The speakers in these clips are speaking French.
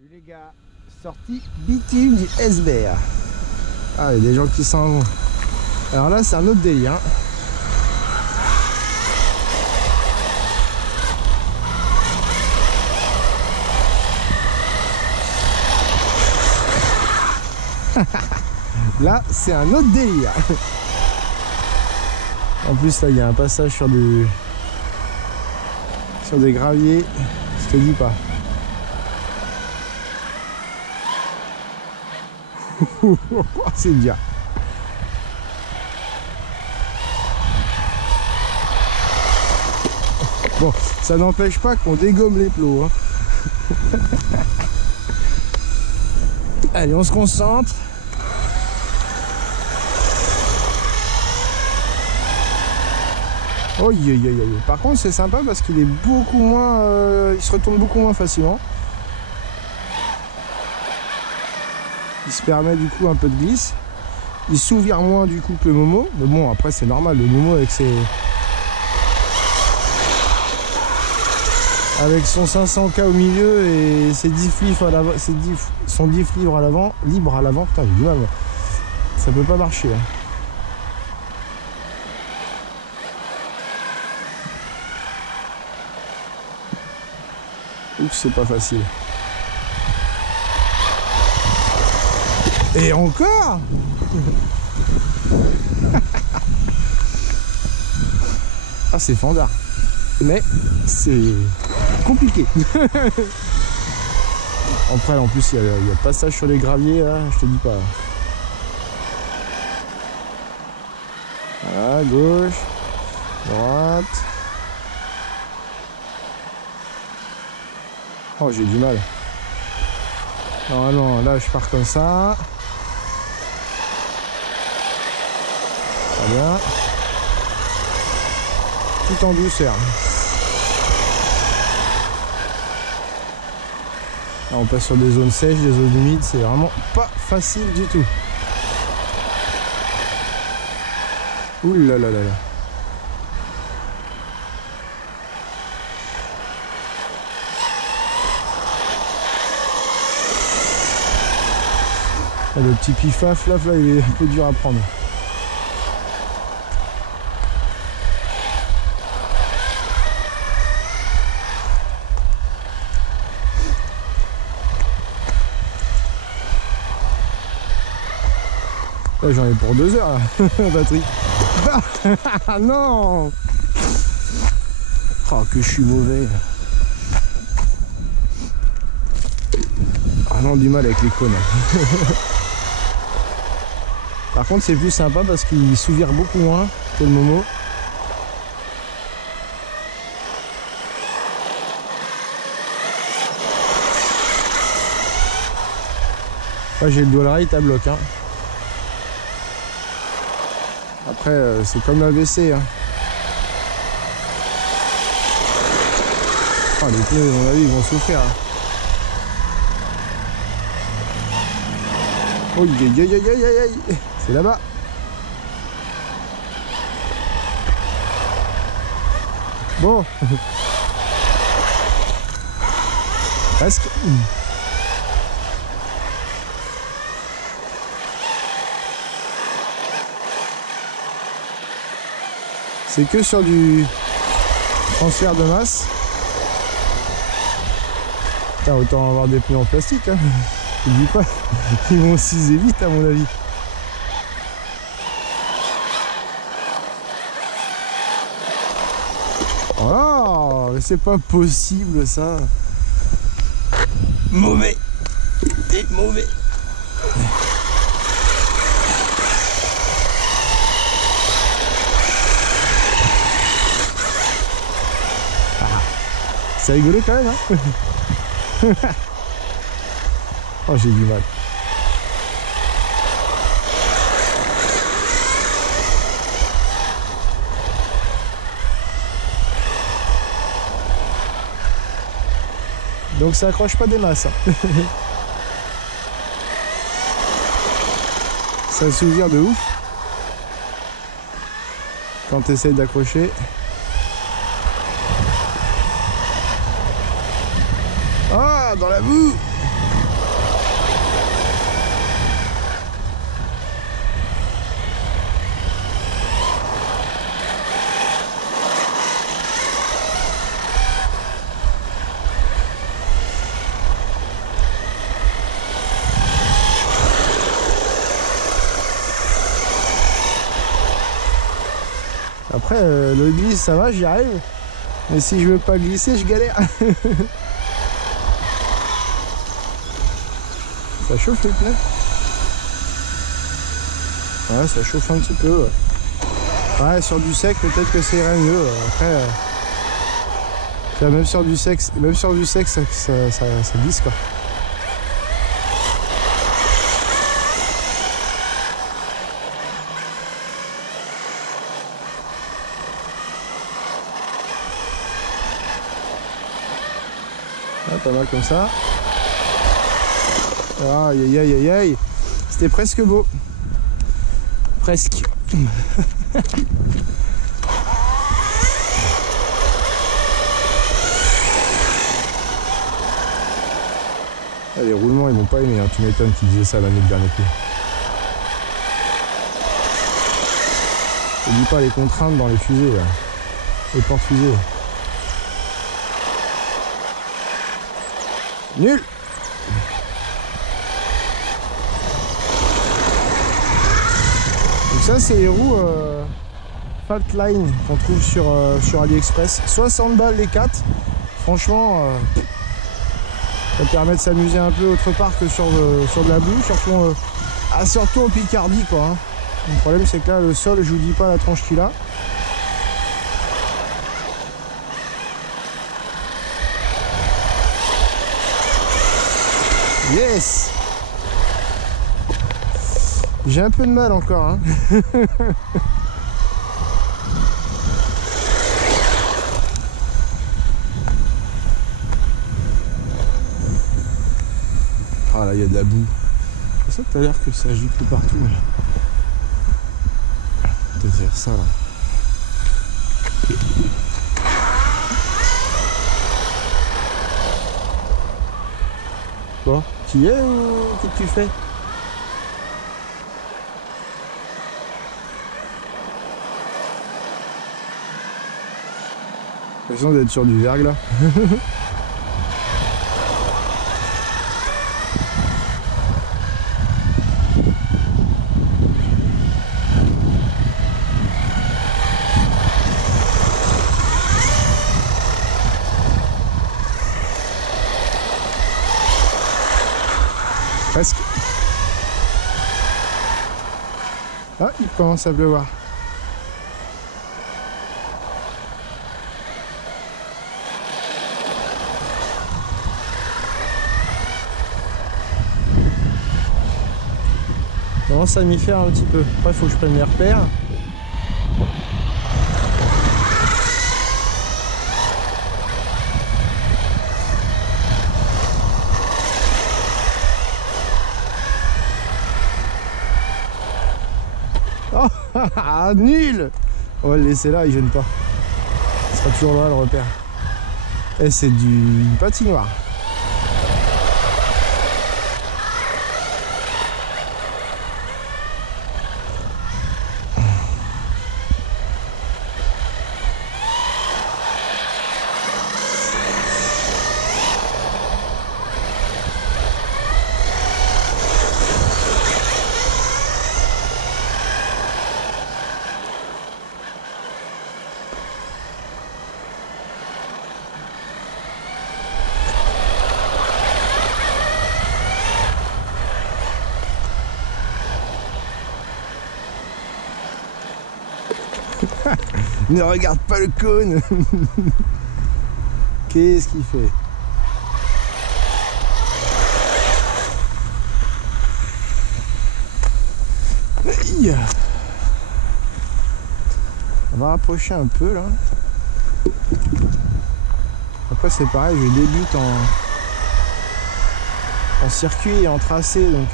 Salut les gars, sortie bitume du SBR. Ah, il y a des gens qui s'en vont. Alors là, c'est un autre délire. Là, c'est un autre délire. En plus, là, il y a un passage sur des graviers. Je te dis pas. C'est bien. Bon, ça n'empêche pas qu'on dégomme les plots. Hein. Allez, on se concentre. Oh, par contre, c'est sympa parce qu'il est beaucoup moins, il se retourne beaucoup moins facilement. Il se permet du coup un peu de glisse. Il s'ouvre moins du coup que le Momo. Mais bon, après c'est normal, le Momo avec son 500K au milieu et ses 10 flips à l'avant, son 10 livres à l'avant, putain j'ai du mal. Ça peut pas marcher. Hein. Oups, c'est pas facile. Et encore. Ah, c'est fandard. Mais c'est compliqué. Après, en plus, il y a passage sur les graviers, là, je te dis pas. Voilà, gauche, droite. Oh, j'ai du mal. Non, non, là, je pars comme ça. Très bien. Tout en douceur. Là, on passe sur des zones sèches, des zones humides, c'est vraiment pas facile du tout. Ouh là là là là. Ah, le petit pifaf là, il est un peu dur à prendre. Là, j'en ai pour 2 heures là, batterie. Ah non. Oh, que je suis mauvais. Ah non, du mal avec les cônes. Par contre, c'est plus sympa parce qu'il s'ouvre beaucoup moins que le Momo. Là, j'ai le dual rate à bloc. Hein. Après, c'est comme la WC. Hein. Oh, les pneus, à mon avis, ils vont souffrir. Hein. Oh, aïe. C'est là-bas. Bon. Presque. C'est que sur du transfert de masse. Putain, autant avoir des pneus en plastique. Hein. Je dis pas, ils vont s'user vite à mon avis. Oh, mais c'est pas possible ça. Mauvais. T'es mauvais. C'est rigolo quand même, hein. Oh, j'ai du mal. Donc ça accroche pas des masses. Hein. Ça s'ouvre de ouf. Quand tu essayes d'accrocher. Ah, dans la boue. Après, le glisse, ça va, j'y arrive. Mais si je veux pas glisser, je galère. Ça chauffe les pneus. Ouais, ça chauffe un petit peu. Ouais, sur du sec, peut-être que ça irait mieux. Après, même sur du sec, ça glisse quoi. Ouais, pas mal comme ça. Aïe aïe aïe aïe aïe. C'était presque beau. Presque. Ah, les roulements ils vont pas aimer, hein. Tu m'étonnes qu'ils disaient ça l'année dernière. N'oublie pas les contraintes dans les fusées là. Les porte-fusées. Nul. Donc ça c'est les roues Faltline qu'on trouve sur AliExpress. 60 balles les 4. Franchement ça permet de s'amuser un peu autre part que sur de la boue, surtout en Picardie quoi. Hein. Le problème c'est que là le sol, je vous dis pas la tronche qu'il a. Yes. J'ai un peu de mal encore hein. Ah là il y a de la boue. C'est ça tout à l'heure que ça gicle partout. Peut-être faire ça là. Bon, tu y es ou qu'est-ce que tu fais? J'ai l'impression d'être sur du verglas. Presque. Ah, il commence à pleuvoir. Il commence à m'y faire un petit peu. Après, il faut que je prenne mes repères. Ah, nul! On va le laisser là, il gêne pas. Il sera toujours là le repère. Et c'est une patinoire. Ne regarde pas le cône. Qu'est-ce qu'il fait? Aïe. On va rapprocher un peu là. Après c'est pareil, je débute en circuit et en tracé, donc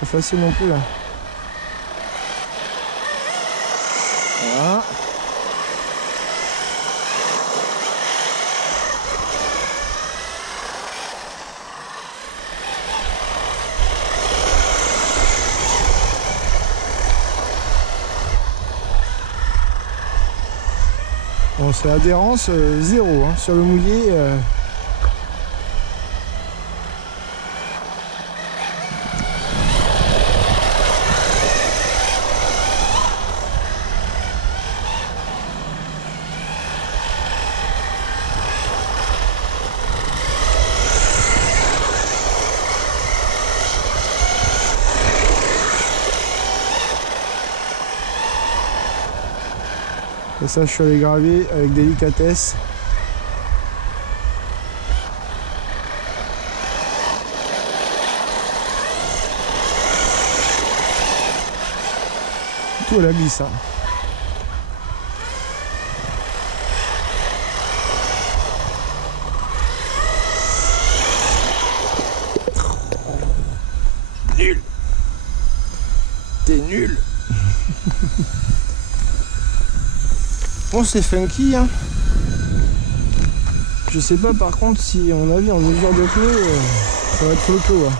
pas facile non plus là. Voilà. Bon, c'est adhérence 0 hein, sur le mouillé. Et ça, je suis allé graver avec délicatesse. Tout à la glisse. Hein. Nul. T'es nul. Bon, c'est funky, hein. Je sais pas par contre si, à mon avis, en mesure de pneu, ça va être flotto. Hein.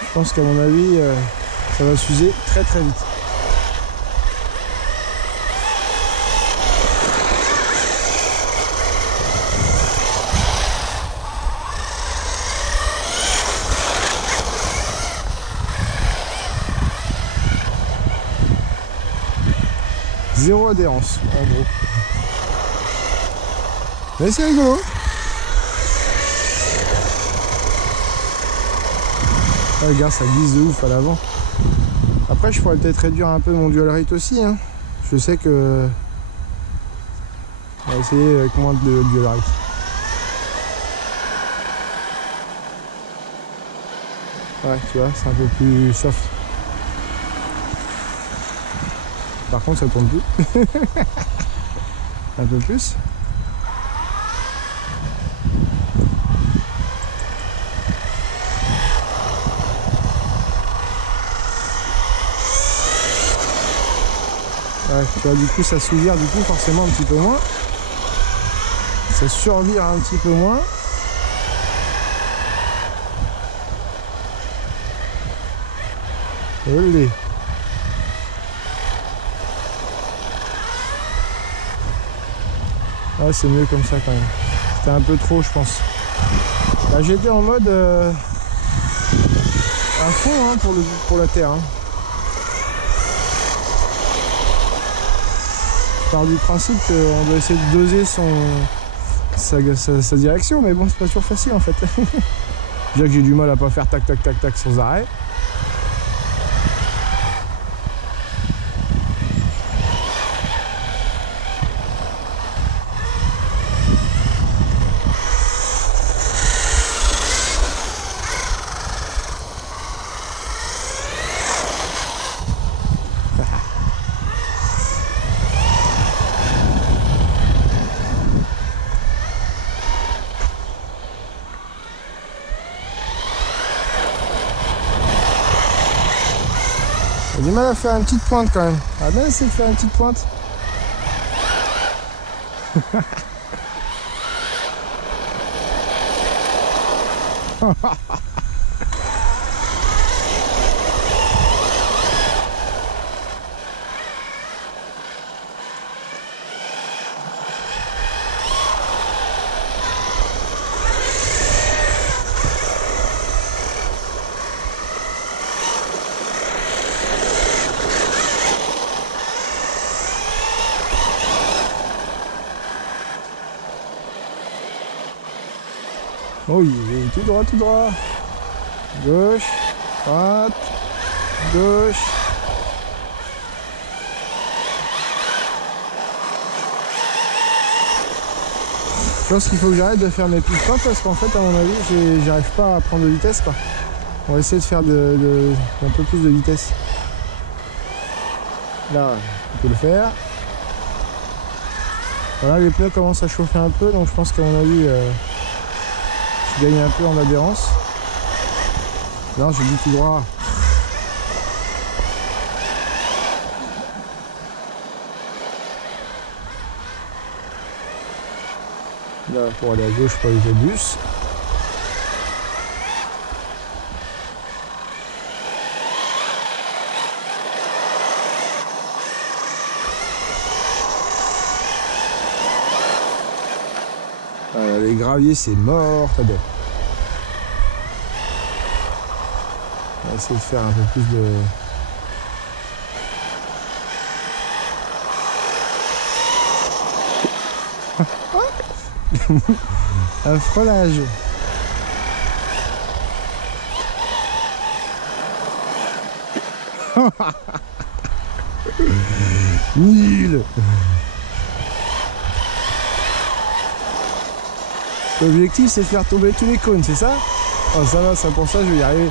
Je pense qu'à mon avis, ça va s'user très très vite. Zéro adhérence, en gros. Mais c'est rigolo. Ah, regarde, ça glisse de ouf à l'avant. Après, je pourrais peut-être réduire un peu mon dual rate aussi. Hein. Je sais que... On va essayer avec moins de dual rate. Ouais, tu vois, c'est un peu plus soft. Par contre, ça tourne plus. Un peu plus. Ouais, tu vois, du coup, ça souvire, du coup, forcément un petit peu moins. Ça survire un petit peu moins. Olé. Ouais, c'est mieux comme ça quand même. C'était un peu trop, je pense. Là, j'étais en mode à fond hein, pour la terre. Hein. Je pars du principe qu'on doit essayer de doser sa direction, mais bon, c'est pas toujours facile en fait. Déjà que j'ai du mal à pas faire tac tac tac tac sans arrêt. J'ai du mal à faire une petite pointe quand même. Ah bien essayer de faire une petite pointe. Oh oui, tout droit, tout droit. Gauche, droite, gauche. Je pense qu'il faut que j'arrête de faire mes pistons parce qu'en fait, à mon avis, j'arrive pas à prendre de vitesse, quoi. On va essayer de faire un peu plus de vitesse. Là, on peut le faire. Voilà, les pneus commencent à chauffer un peu, donc je pense qu'à mon avis, je gagne un peu en adhérence. Non, j'ai dit tout droit. Là, pour aller à gauche pour éviter le bus. Voilà, les graviers, c'est mort. On va essayer de faire un peu plus de... un frôlage. Nul. L'objectif c'est de faire tomber tous les cônes, c'est ça? Oh ça va, ça pour ça je vais y arriver.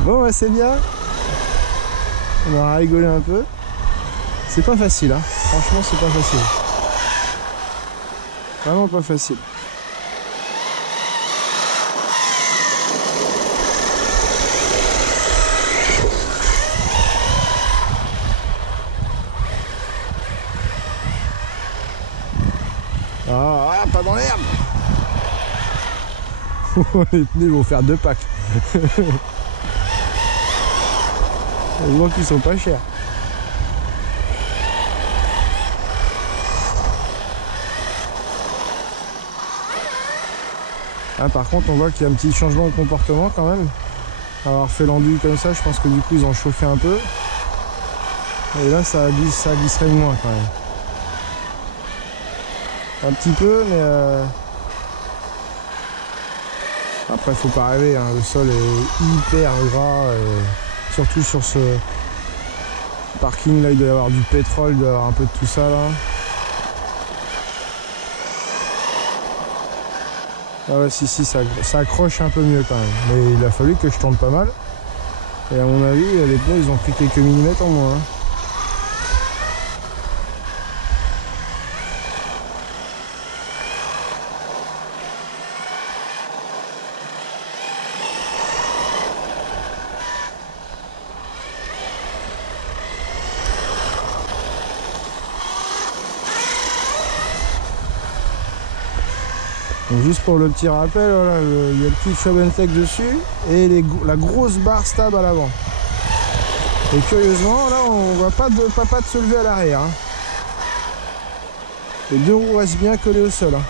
Bon ouais, c'est bien. On va rigoler un peu. C'est pas facile hein. Franchement c'est pas facile. Vraiment pas facile. Ah, pas dans l'herbe. Les pneus vont faire 2 packs. Je vois qu'ils sont pas chers. Ah, par contre on voit qu'il y a un petit changement de comportement quand même. Avoir fait l'enduit comme ça, je pense que du coup ils ont chauffé un peu. Et là ça glisserait moins quand même. Un petit peu mais après faut pas rêver hein. Le sol est hyper gras surtout sur ce parking là, il doit y avoir du pétrole, il doit y avoir un peu de tout ça là. Ah ouais si ça accroche un peu mieux quand même. Mais il a fallu que je tourne pas mal. Et à mon avis les pneus ils ont pris quelques millimètres en moins hein. Donc juste pour le petit rappel, voilà, il y a le petit Shop&Tech dessus et la grosse barre stable à l'avant. Et curieusement, là on voit pas de papates se lever à l'arrière. Hein. Les 2 roues restent bien collées au sol. Hein.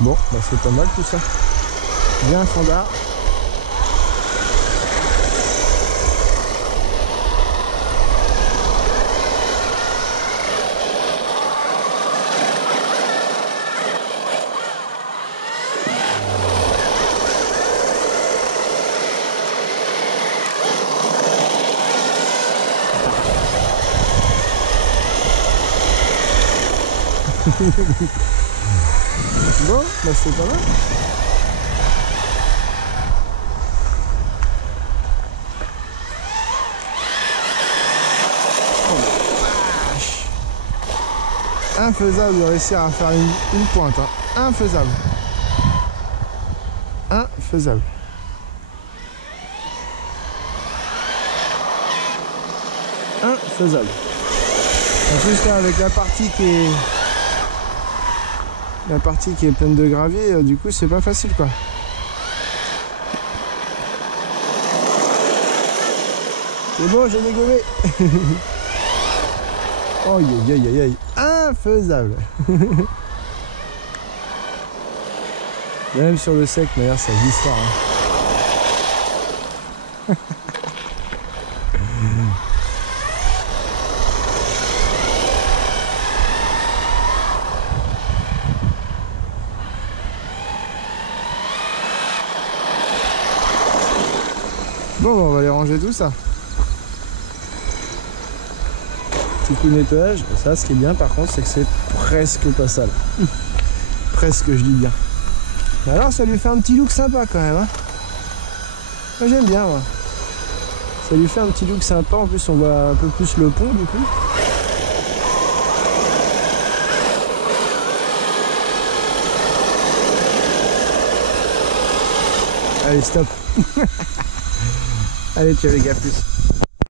Bon, bah c'est pas mal tout ça. Bien fandard. Bon, bah c'est pas mal. Oh la vache. Infaisable de réussir à faire une pointe. Hein. Infaisable. Infaisable. Infaisable. En plus là avec la partie qui est pleine de gravier, du coup c'est pas facile quoi. C'est bon, j'ai dégommé. Oh aïe aïe aïe aïe. Infaisable. Même sur le sec d'ailleurs ça glisse fort. Hein. Bon, on va aller ranger tout ça. Petit coup de nettoyage. Ça, ce qui est bien par contre, c'est que c'est presque pas sale. Presque, je dis bien. Alors, ça lui fait un petit look sympa quand même. Hein. Moi, j'aime bien, moi. Ça lui fait un petit look sympa. En plus, on voit un peu plus le pont, du coup. Allez, stop. Allez, ciao les gars, plus.